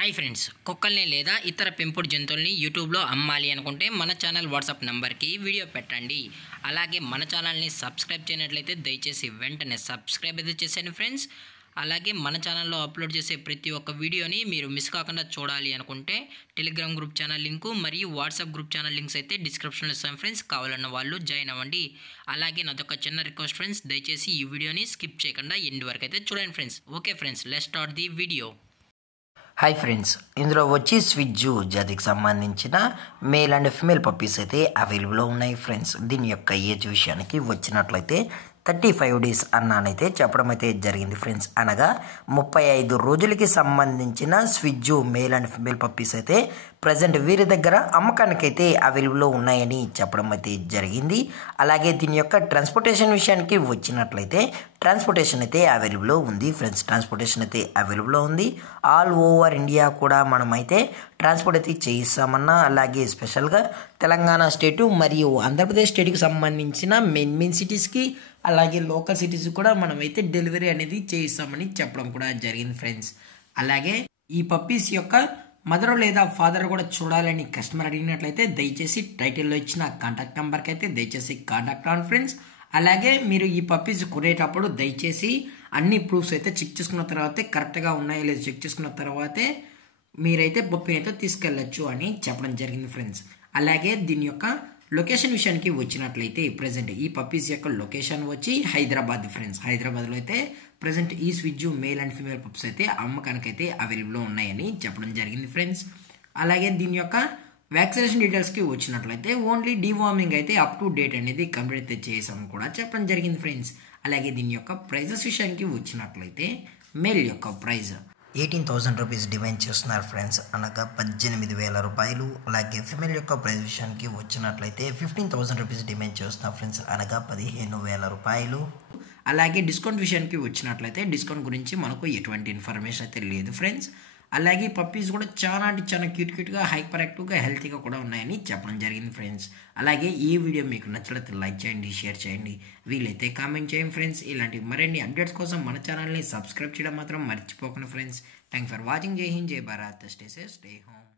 Hi friends, కుక్కల్ని లేదా ఇతర పెంపుడు జంతువుల్ని యూట్యూబ్లో అమ్మాలి అనుకుంటే మన ఛానల్ వాట్సాప్ నెంబర్కి వీడియో పెట్టండి. అలాగే మన ఛానల్ని సబ్స్క్రైబ్ చేయనట్లయితే దయచేసి వెంటనే సబ్స్క్రైబ్ అయితే చేసేయండి ఫ్రెండ్స్. అలాగే మన ఛానల్లో అప్లోడ్ చేసే ప్రతి ఒక్క వీడియోని మీరు మిస్ కాకుండా చూడాలి అనుకుంటే టెలిగ్రామ్ గ్రూప్ ఛానల్ లింకు మరియు వాట్సాప్ గ్రూప్ ఛానల్ లింక్స్ అయితే డిస్క్రిప్షన్లో ఇస్తాను ఫ్రెండ్స్. కావాలన్న వాళ్ళు జాయిన్ అవ్వండి. అలాగే నాదొక చిన్న రిక్వెస్ట్ ఫ్రెండ్స్, దయచేసి ఈ వీడియోని స్కిప్ చేయకుండా ఎండ్ వరకు అయితే చూడండి friends. Okay friends, let's start the video. Hi friends, ఇందులో వచ్చి స్విజ్జు జాతికి సంబంధించిన మేల్ అండ్ ఫిమేల్ పప్పీస్ అయితే అవైలబుల్లో ఉన్నాయి ఫ్రెండ్స్. దీని యొక్క ఏజ్ విషయానికి వచ్చినట్లయితే 35 డేస్ అన్నానైతే చెప్పడం అయితే జరిగింది ఫ్రెండ్స్. అనగా 35 రోజులకి సంబంధించిన స్విజ్జు మేల్ అండ్ ఫిమేల్ పప్పీస్ అయితే ప్రజెంట్ వీరి దగ్గర అమ్మకానికి అయితే అవైలబుల్లో ఉన్నాయని చెప్పడం అయితే జరిగింది. అలాగే దీని యొక్క ట్రాన్స్పోర్టేషన్ విషయానికి వచ్చినట్లయితే ట్రాన్స్పోర్టేషన్ అయితే అవైలబుల్లో ఉంది ఫ్రెండ్స్. ట్రాన్స్పోర్టేషన్ అయితే అవైలబుల్లో ఉంది. ఆల్ ఓవర్ ఇండియా కూడా మనమైతే ట్రాన్స్పోర్ట్ అయితే చేయిస్తామన్నా, అలాగే స్పెషల్గా తెలంగాణ స్టేటు మరియు ఆంధ్రప్రదేశ్ స్టేట్కి సంబంధించిన మెయిన్ సిటీస్కి అలాగే లోకల్ సిటీస్ కూడా మనమైతే డెలివరీ అనేది చేయిస్తామని చెప్పడం కూడా జరిగింది ఫ్రెండ్స్. అలాగే ఈ పప్పీస్ యొక్క మదర్ లేదా ఫాదర్ కూడా చూడాలని కస్టమర్ అడిగినట్లయితే దయచేసి టైటిల్లో ఇచ్చిన కాంటాక్ట్ నెంబర్కి అయితే దయచేసి కాంటాక్ట్ అవ్వండి ఫ్రెండ్స్. అలాగే మీరు ఈ పప్పీస్ కొనేటప్పుడు దయచేసి అన్ని ప్రూఫ్స్ అయితే చెక్ చేసుకున్న తర్వాతే కరెక్ట్గా ఉన్నాయో లేదో చెక్ చేసుకున్న తర్వాతే మీరైతే పప్పీని అయితే తీసుకెళ్ళచ్చు అని చెప్పడం జరిగింది ఫ్రెండ్స్. అలాగే దీని యొక్క లొకేషన్ విషయానికి వచ్చినట్లయితే ప్రజెంట్ ఈ పప్పీస్ యొక్క లొకేషన్ వచ్చి హైదరాబాద్ ఫ్రెండ్స్. హైదరాబాద్లో అయితే ప్రజెంట్ ఈ స్విజ్జు మేల్ అండ్ ఫీమేల్ పప్స్ అయితే అమ్మకానికి అయితే అవైలబుల్లో ఉన్నాయని చెప్పడం జరిగింది ఫ్రెండ్స్. అలాగే దీని యొక్క వ్యాక్సినేషన్ డీటెయిల్స్కి వచ్చినట్లయితే ఓన్లీ డీవార్మింగ్ అయితే అప్ టు డేట్ అనేది కంప్లీట్ అయితే చేసామని కూడా చెప్పడం జరిగింది ఫ్రెండ్స్. అలాగే దీని యొక్క ప్రైజెస్ విషయానికి వచ్చినట్లయితే మేల్ యొక్క ప్రైజ్ 18,000 రూపీస్ డిమాండ్ చేస్తున్నారు ఫ్రెండ్స్, అనగా 18,000 రూపాయలు. అలాగే ఫిమేల్ యొక్క ప్రైస్ విషయానికి వచ్చినట్లయితే 15,000 రూపీస్ డిమాండ్ చేస్తున్నారు ఫ్రెండ్స్, అనగా 15,000 రూపాయలు. అలాగే డిస్కౌంట్ విషయానికి వచ్చినట్లయితే డిస్కౌంట్ గురించి మనకు ఎటువంటి ఇన్ఫర్మేషన్ అయితే లేదు ఫ్రెండ్స్. అలాగే పప్పీస్ కూడా చాలా అంటే చాలా క్యూట్గా హైపర్ యాక్టివ్గా హెల్తీగా కూడా ఉన్నాయని చెప్పడం జరిగింది ఫ్రెండ్స్. అలాగే ఈ వీడియో మీకు నచ్చినట్లయితే లైక్ చేయండి, షేర్ చేయండి, వీలైతే కామెంట్ చేయండి ఫ్రెండ్స్. ఇలాంటి మరిన్ని అప్డేట్స్ కోసం మన ఛానల్ని సబ్స్క్రైబ్ చేయడం మాత్రం మర్చిపోకండి ఫ్రెండ్స్. Thanks for watching. జై హింద్, జై Bharat, stay safe, stay home.